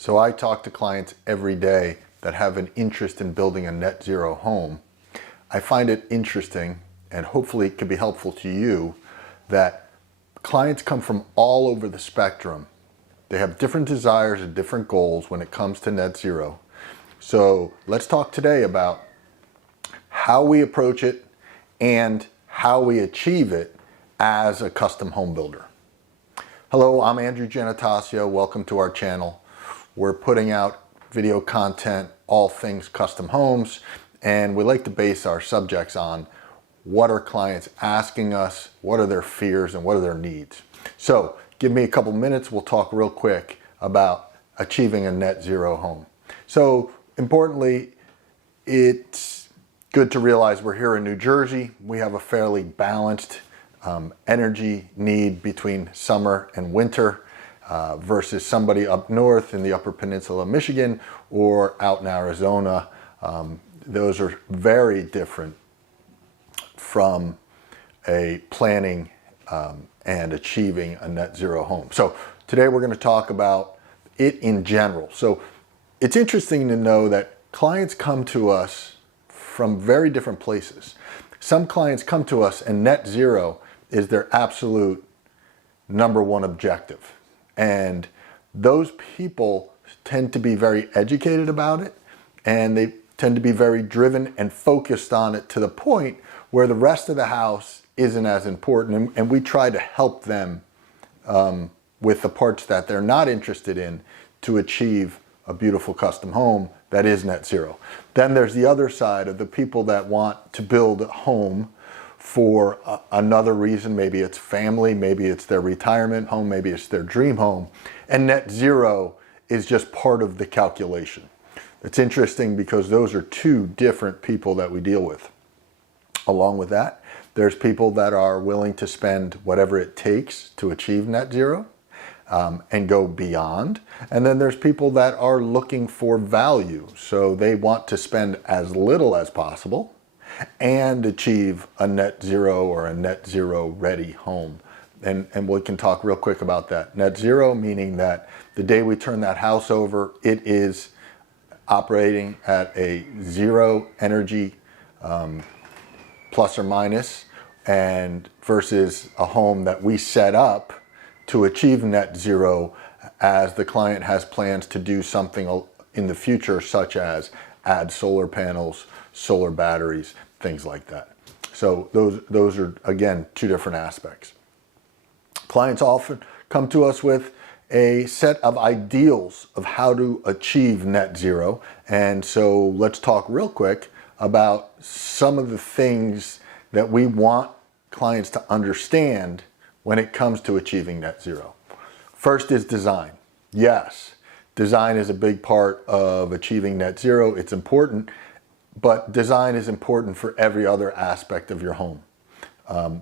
So I talk to clients every day that have an interest in building a net zero home. I find it interesting, and hopefully it can be helpful to you, that clients come from all over the spectrum. They have different desires and different goals when it comes to net zero. So let's talk today about how we approach it and how we achieve it as a custom home builder. Hello, I'm Andrew Giannatasio. Welcome to our channel. We're putting out video content, all things custom homes, and we like to base our subjects on what are clients asking us, what are their fears, and what are their needs. So give me a couple minutes, we'll talk real quick about achieving a net zero home. So importantly, it's good to realize we're here in New Jersey. We have a fairly balanced energy need between summer and winter versus somebody up north in the Upper Peninsula of Michigan or out in Arizona. Those are very different from a planning and achieving a net zero home. So today we're going to talk about it in general. So it's interesting to know that clients come to us from very different places. Some clients come to us and net zero is their absolute number one objective. And those people tend to be very educated about it, and they tend to be very driven and focused on it to the point where the rest of the house isn't as important. And we try to help them with the parts that they're not interested in to achieve a beautiful custom home that is net zero. Then there's the other side of the people that want to build a home for another reason. Maybe it's family, maybe it's their retirement home, maybe it's their dream home, and net zero is just part of the calculation. It's interesting because those are two different people that we deal with. Along with that, there's people that are willing to spend whatever it takes to achieve net zero and go beyond. And then there's people that are looking for value. So they want to spend as little as possible and achieve a net zero or a net zero ready home. And we can talk real quick about that. Net zero meaning that the day we turn that house over, it is operating at a zero energy plus or minus, and versus a home that we set up to achieve net zero as the client has plans to do something in the future, such as add solar panels, solar batteries, things like that. So those are, again, two different aspects. Clients often come to us with a set of ideals of how to achieve net zero. And so let's talk real quick about some of the things that we want clients to understand when it comes to achieving net zero. First is design. Yes, design is a big part of achieving net zero. It's important, but design is important for every other aspect of your home.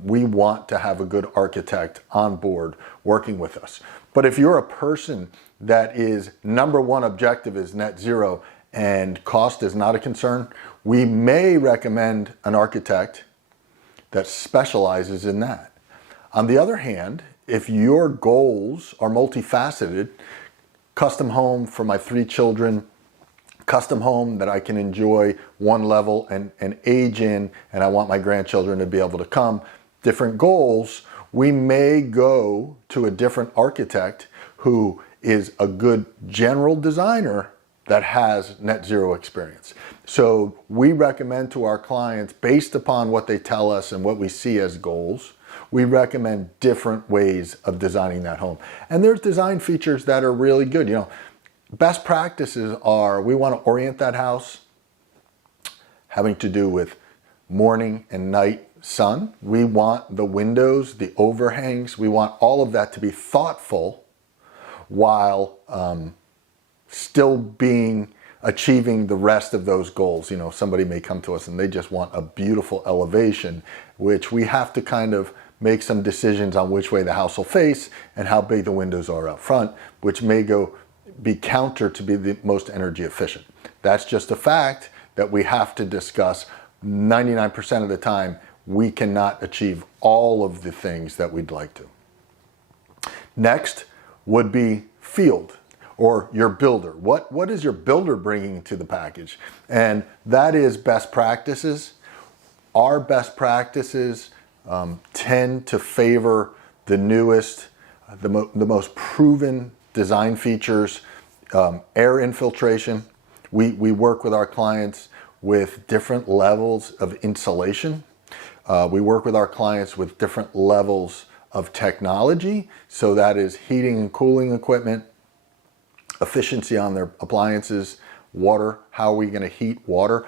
We want to have a good architect on board working with us. But if you're a person that is number one objective is net zero and cost is not a concern, we may recommend an architect that specializes in that. On the other hand, if your goals are multifaceted, custom home for my 3 children, custom home that I can enjoy one level and age in, and I want my grandchildren to be able to come, different goals, we may go to a different architect who is a good general designer that has net zero experience. So we recommend to our clients, based upon what they tell us and what we see as goals, we recommend different ways of designing that home. And there's design features that are really good. You know, best practices are, we want to orient that house having to do with morning and night sun. We want the windows, the overhangs, we want all of that to be thoughtful while still achieving the rest of those goals. You know, somebody may come to us and they just want a beautiful elevation, which we have to kind of make some decisions on which way the house will face and how big the windows are up front, which may be counter to be the most energy efficient. That's just a fact that we have to discuss. 99% of the time, we cannot achieve all of the things that we'd like to. Next would be field or your builder. What is your builder bringing to the package? And that is best practices. Our best practices tend to favor the newest, the most proven design features, air infiltration. We work with our clients with different levels of insulation. We work with our clients with different levels of technology. So that is heating and cooling equipment, efficiency on their appliances, water, how are we going to heat water?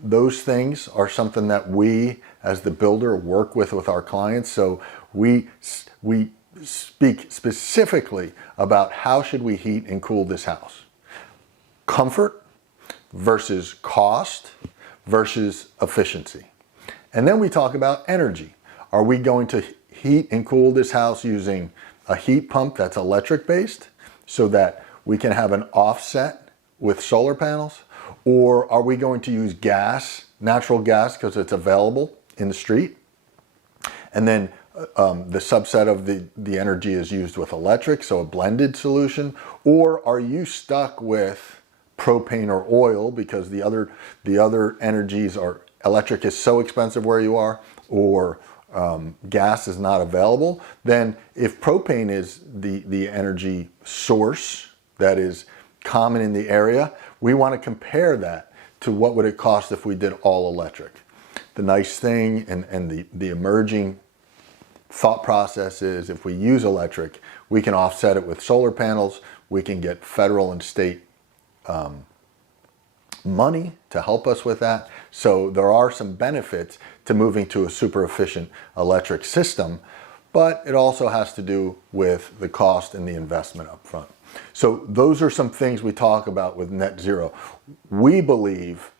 Those things are something that we as the builder work with our clients. So we speak specifically about how should we heat and cool this house. Comfort versus cost versus efficiency. And then we talk about energy. Are we going to heat and cool this house using a heat pump that's electric based so that we can have an offset with solar panels? Or are we going to use gas, natural gas, because it's available in the street? And then the subset of the energy is used with electric, so a blended solution. Or are you stuck with propane or oil because the other energies are, electric is so expensive where you are, or gas is not available? Then if propane is the energy source that is common in the area, we want to compare that to what would it cost if we did all electric. The nice thing and the emerging thought process is if we use electric, we can offset it with solar panels. We can get federal and state money to help us with that. So there are some benefits to moving to a super efficient electric system, but it also has to do with the cost and the investment up front. So those are some things we talk about with Net Zero. We believe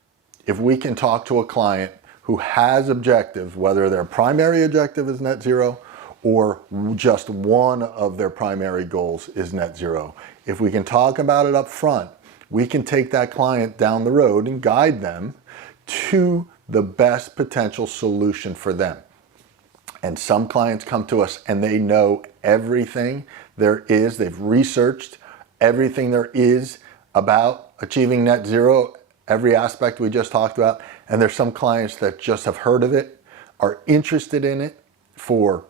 if we can talk to a client who has objectives, whether their primary objective is Net Zero or just one of their primary goals is Net Zero, if we can talk about it up front, we can take that client down the road and guide them to the best potential solution for them. And some clients come to us and they know everything there is. They've researched everything there is about achieving Net Zero, every aspect we just talked about. And there's some clients that just have heard of it, are interested in it for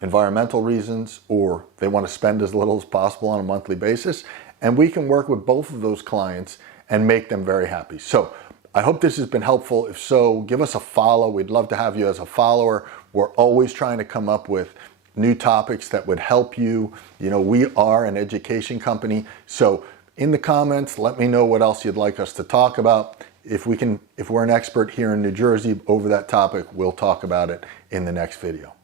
environmental reasons, or they want to spend as little as possible on a monthly basis. And we can work with both of those clients and make them very happy. So I hope this has been helpful. If so, give us a follow. We'd love to have you as a follower. We're always trying to come up with new topics that would help you. You know, we are an education company. So in the comments, let me know what else you'd like us to talk about. If we're an expert here in New Jersey over that topic, we'll talk about it in the next video.